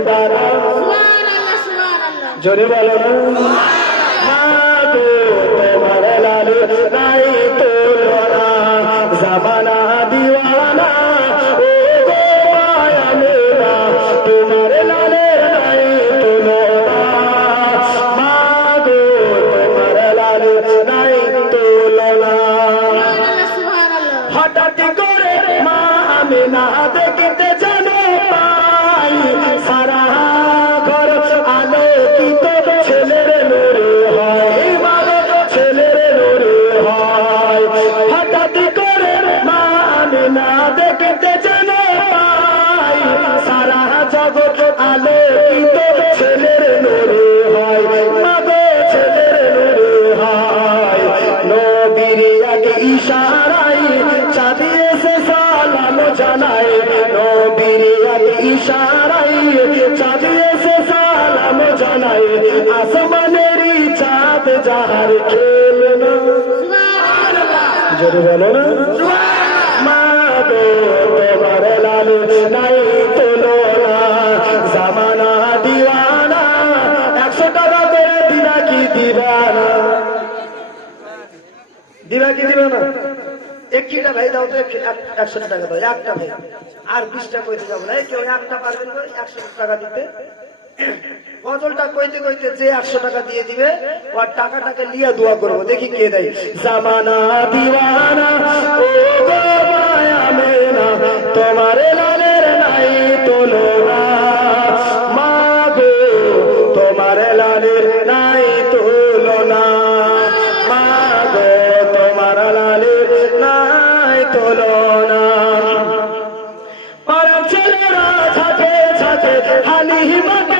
সুবহানাল্লাহ। জোরে বলো। না তোমার লালু নাই। আসমানেরই চাঁদ যাহার খেল না। জোরে বলো না, মা তোমার লাল নাই তোলো না জামানা দিওয়ানা, একশো টাকা করে দিবা কি দিবা না দিবা কি দিবা না একটিটা ভাই দাও তো, এক- এক- একশো টাকা দাও, একটা ভাই। আর বিশটা কইতে যাব না কেউ একটা পারবেন একশো টাকা দিতে। গজলটা কইতে কইতে যে একশো টাকা দিয়ে দিবে ওর টাকাটাকে লিয়া দোয়া করব। দেখি কে দেয়। জামানা দিওয়ানা তোমার লালের নাই তোলো না তোমার লালের নাই তোলো না তোমার লালের নাই তোলো না পাড়ার ছেলেরা পাই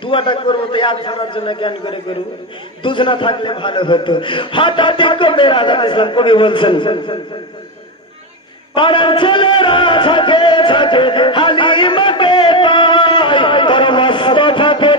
দুয়াটা করব তো এক ধরার জন্য জ্ঞান করে করব দুজনা থাকলে ভালো হতো। হঠাৎ কবে রাজা ইসলাম কবি বলছেন, পাড়ার থাকে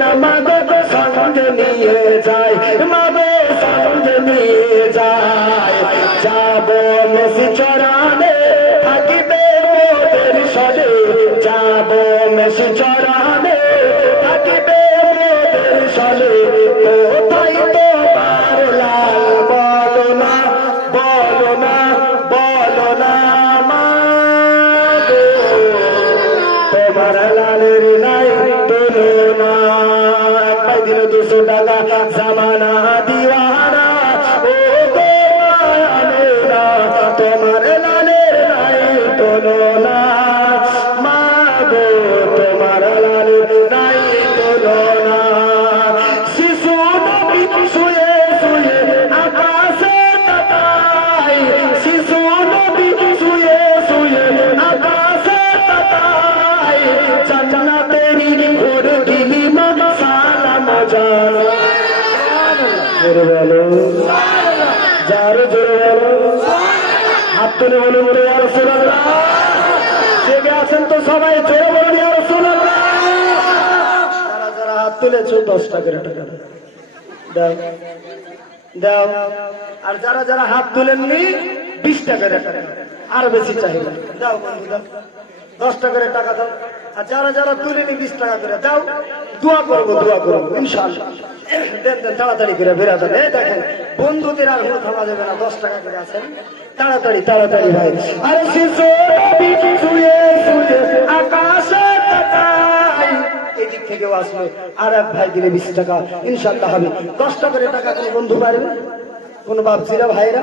না মাগো সঙ্গে নিয়ে যায়, মাগো সঙ্গে নিয়ে যায়। যাব মেসি চড়ানে, থাকিবে মোদের সরে যাব মেসি চড়ানে জোরে বলো। যার জোরে বলো। হাত তুলে বলুন তো ইয়া রাসূলুল্লাহ জেগে আছেন তো সবাই, জোরে বলুন ইয়া রাসূলুল্লাহ যারা যারা হাত তুলেছো দশ টাকার টাকা দাও। দাও। আর যারা যারা হাত তুলেননি বিশ টাকার টাকা আর বেশি চাহিদা। দাও বন্ধু, দাও। দশ টাকার টাকা দাও। আর যারা যারা তুলেনি, বিশ টাকা করে দাও। দোয়া করব দোয়া করব, ইনশাআল্লাহ। দেন দেন, তাড়াতাড়ি করে বেরা দেন এই দেখেন, বন্ধুদের আর কোনো থামা যাবে না, দশ টাকা করে আছেন। তাড়াতাড়ি তাড়াতাড়ি ভাই। আরে শিশু শুয়ে শুয়ে আকাশে তাকাই। এদিক থেকেও আসলো আর এক ভাই দিলে বিশ টাকা। ইনশাল্লাহ হবে। দশ টাকার টাকা কোনো বন্ধু পারবে কোন বাপসিরা, ভাইরা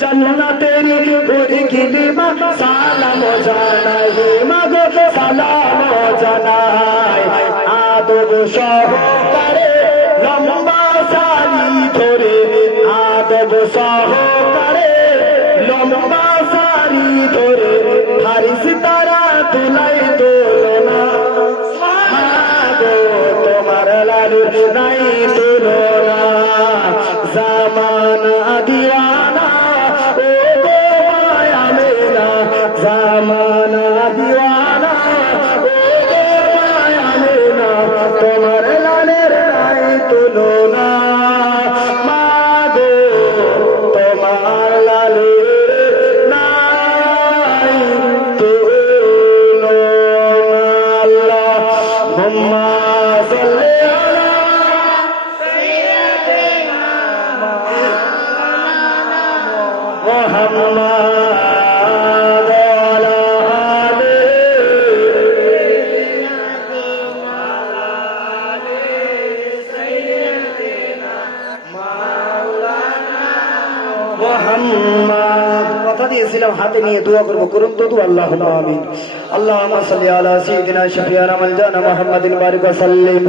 জন্নতেরি পুরি গিলিমা সালাম জানাই। মাগো, সালাম জানাই। আদব সহকারে লম্বা সারি ধরে, আদব সহকারে লম্বা সারি ধরে, হারিস তারা তুলাই দোলনা মাগো, তোমার লালু নাই তুলনা জামানা দিওয়ানা কথা হাতে নিয়ে দোয়া করব, করুন তো আল্লাহ আমিন। আল্লাহ সাল্লি আলা সাইয়্যিদিনা শাফিয়ানা মালজানা মুহাম্মাদিন বারিক সাল্লিম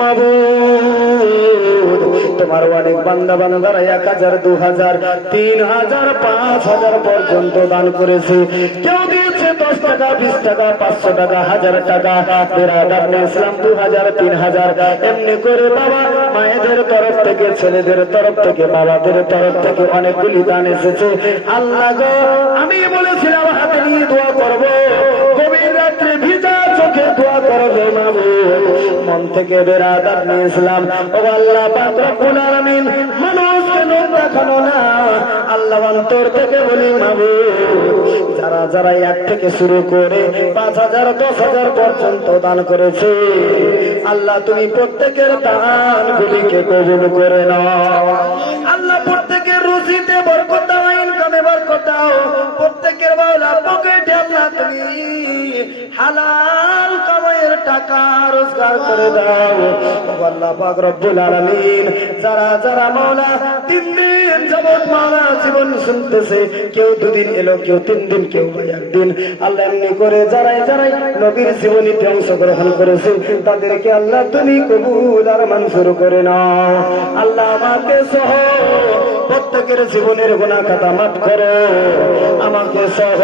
মাবুদ, তোমার অনেক বান্দা বান্দারা এক হাজার, দু হাজার, তিন হাজার, পাঁচ হাজার পর্যন্ত দান করেছে। কেউ দিয়েছে দশ টাকা, বিশ টাকা, পাঁচশো টাকা, হাজার টাকা। ইসলাম, দু হাজার, তিন হাজার। এমনি করে বাবা, মায়েদের তরফ থেকে, ছেলেদের তরফ থেকে, বাবাদের তরফ থেকে অনেকগুলি দান এসেছে। আল্লাহ আমি বলেছিলাম, হাতে নিয়ে দোয়া করব। গভীর রাত্রে ভিজা চোখে দোয়া করব মাবু মন থেকে বেরাদার ইসলাম ও আল্লাহ পাক রব্বুল আলামিন দেখানো না। আল্লাহ অন্তর থেকে বলি মাবু যারা যারা এক থেকে শুরু করে পাঁচ হাজার, দশ হাজার পর্যন্ত দান করেছে, আল্লাহ তুমি প্রত্যেকের দান গুলিকে কবুল করে নাও। তুমি হালাল কামাইয়ের টাকা রোজগার করে দাও। আল্লাহ পাক রব্বুল যারা যারা মাওলা তিন দিন মাওলা জীবন শুনতেছে, কেউ দুদিন এলো, কেউ তিন দিন, কেউ একদিন, আল্লাহ এমনি করে যারাই যারাই নবীর জীবনীতে অংশগ্রহণ করেছে তাদেরকে আল্লাহ তুমি কবুল আর মঞ্জুর করে নাও। আল্লাহ আমাকে সহ প্রত্যেকের জীবনের গুণা খাতা মাফ করো। আমাকে সহ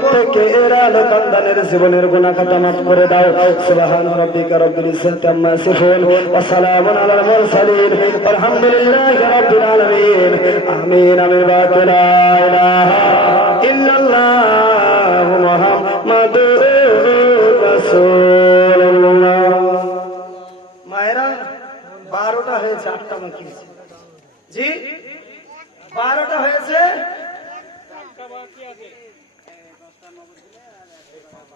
প্রত্যেকের আলো কান্দানের জীবনের গুণা খাতা করে দাও। সুবহান রাব্বিকা রব্বিল ইজ্জাতি আম্মা ইয়াসিফুন ওয়া সালামুন আলাল মুরসালিন। আলহামদুলিল্লাহি রাব্বিল আলামিন। আমিন আমিন ওয়া লা ইলাহা ইল্লাল্লাহ মুহাম্মাদুর রাসূলুল্লাহ। মায়েরা, বারোটা হয়েছে, আটটা বাকি আছে। জি?